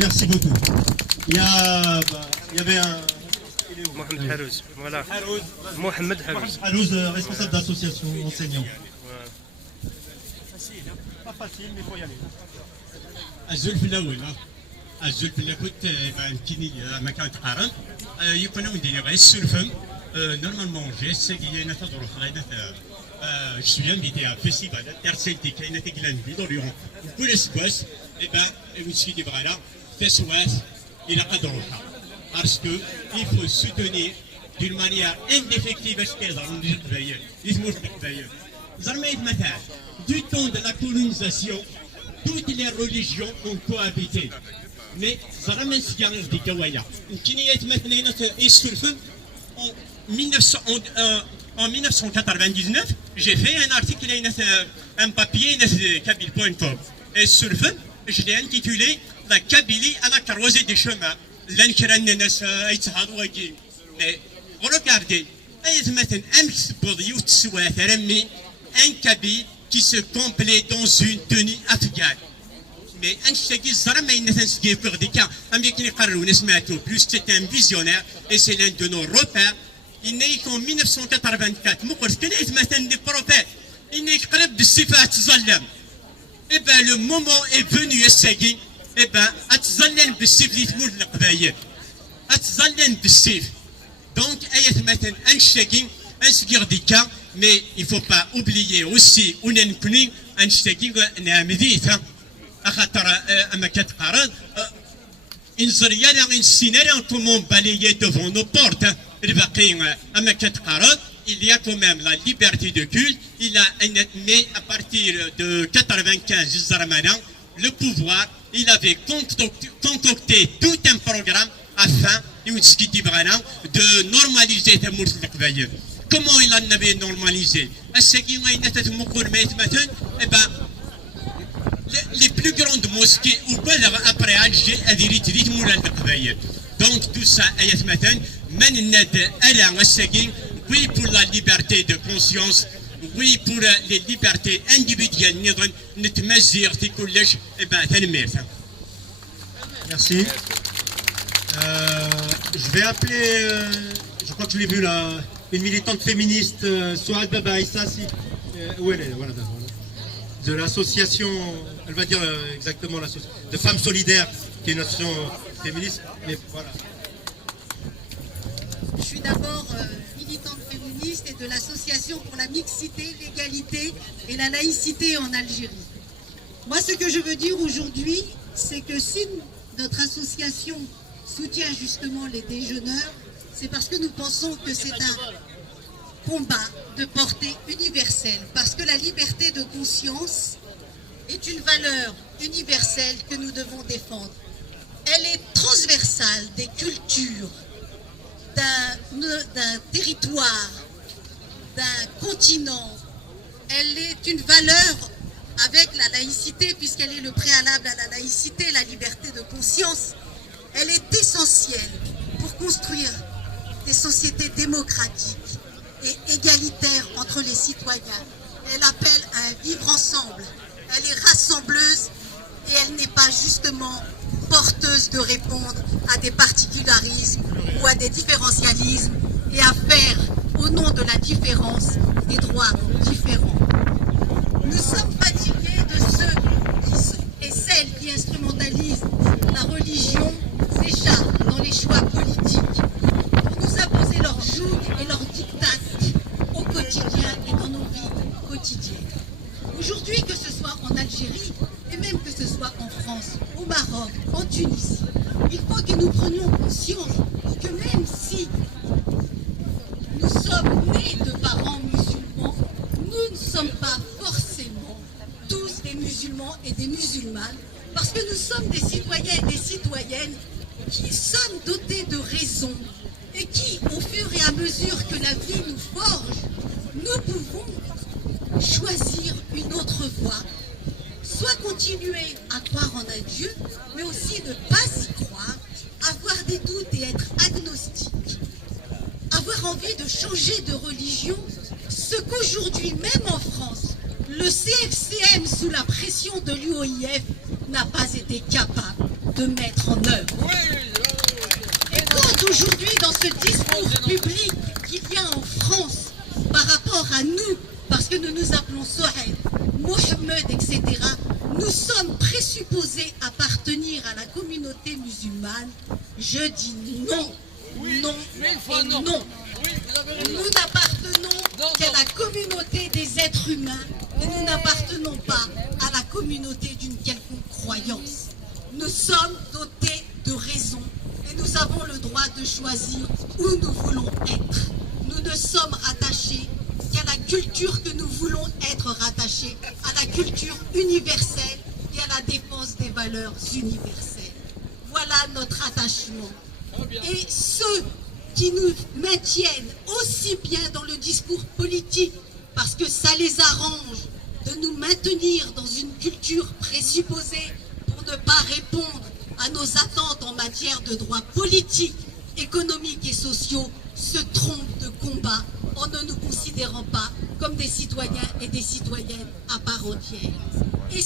Merci beaucoup. Il y avait un... Mohamed Harouz, voilà. Harouz. Mohamed Harouz. Harouz, responsable d'association enseignant. Voilà. Pas facile, mais il faut y aller. الزول في الاول الزول في الاول كنت كيني ما كانت قارن يكونوا ندير غير السلفم نورمالمون جي سيكي تضرب غير je suis invité à un festival interceltique qui a été glandé dans l'Iran. Pour l'espace, et ben, vous suivez là, festival, il a pas de droit. Parce que il faut soutenir d'une manière indéfectible ce qu'ils ont dit d'ailleurs. Ils m'ont dit d'ailleurs. Du temps de la colonisation, toutes les religions ont cohabité. Mais Zaramen Siganer dit Kawaya. Qui est maintenant en 1999, j'ai fait un article, un papier, Kabylie.com. Et sur le fond, je l'ai intitulé La Kabylie à la croisée des chemins. Mais regardez, un Kabyle qui se complète dans une tenue afghane. Mais un chèque plus c'est un visionnaire et c'est l'un de nos repères. Il n'est qu'en 1984. Il n'est que et bien le moment est venu et ben donc un chèque un securdica mais il ne faut pas oublier aussi un chèque une scénario tout le monde balayé devant nos portes. Il y a quand même la liberté de culte. Il a mais à partir de 95 le pouvoir, il avait concocté tout un programme afin de normaliser les. Comment il en avait normalisé? Les plus grandes mosquées ou après Alger à des rites donc tout ça oui pour la liberté de conscience, oui pour les libertés individuelles. Merci. Je vais appeler, je crois que je l'ai vu là, une militante féministe, Souad Baba Issa, où elle est, voilà. De l'association, elle va dire exactement l'association de femmes solidaires, qui est une association féministe, mais voilà. Je suis d'abord militante féministe et de l'association pour la mixité, l'égalité et la laïcité en Algérie. Moi, ce que je veux dire aujourd'hui, c'est que si notre association soutient justement les déjeuneurs, c'est parce que nous pensons que c'est un combat de portée universelle, parce que la liberté de conscience est une valeur universelle que nous devons défendre. Elle est transversale des cultures, d'un territoire, d'un continent. Elle est une valeur avec la laïcité, puisqu'elle est le préalable à la laïcité, la liberté de conscience. Elle est essentielle pour construire des sociétés démocratiques et égalitaire entre les citoyens. Elle appelle à un vivre ensemble. Elle est rassembleuse et elle n'est pas justement porteuse de répondre à des particularismes ou à des différentialismes et à faire, au nom de la différence, des droits différents. Nous sommes fatigués de ceux et celles qui instrumentalisent la religion déjà dans les choix politiques pour nous imposer leur joug et leur dictat au quotidien et dans nos vies quotidiennes. Aujourd'hui, que ce soit en Algérie et même que ce soit en France, au Maroc, en Tunisie, il faut que nous prenions conscience que même si nous sommes nés de parents musulmans, nous ne sommes pas forcément tous des musulmans et des musulmanes, parce que nous sommes des citoyens et des citoyennes qui sommes dotés de raison et qui, au fur et à mesure que la vie nous forge, nous pouvons choisir une autre voie, soit continuer à croire en un Dieu, mais aussi ne pas y croire, avoir des doutes et être agnostique, avoir envie de changer de religion, ce qu'aujourd'hui, même en France, le CFCM, sous la pression de l'UOIF, n'a pas été capable. de mettre en œuvre. Et quand aujourd'hui, dans ce discours public qu'il y a en France par rapport à nous, parce que nous nous appelons Sohaib, Mohamed, etc., nous sommes présupposés appartenir à la communauté musulmane, je dis non, non et non. Nous n'appartenons qu'à la communauté des êtres humains et nous n'appartenons pas à la communauté d'une quelconque croyance. Nous sommes dotés de raison et nous avons le droit de choisir où nous voulons être. Nous ne sommes rattachés qu'à la culture que nous voulons être rattachés, à la culture universelle et à la défense des valeurs universelles. Voilà notre attachement. Et ceux qui nous maintiennent aussi bien dans le discours politique, parce que ça les arrange de nous maintenir dans une culture présupposée pour ne pas répondre à nos attentes en matière de droits politiques, économiques et sociaux, se trompent de combat en ne nous considérant pas comme des citoyens et des citoyennes à part entière. Et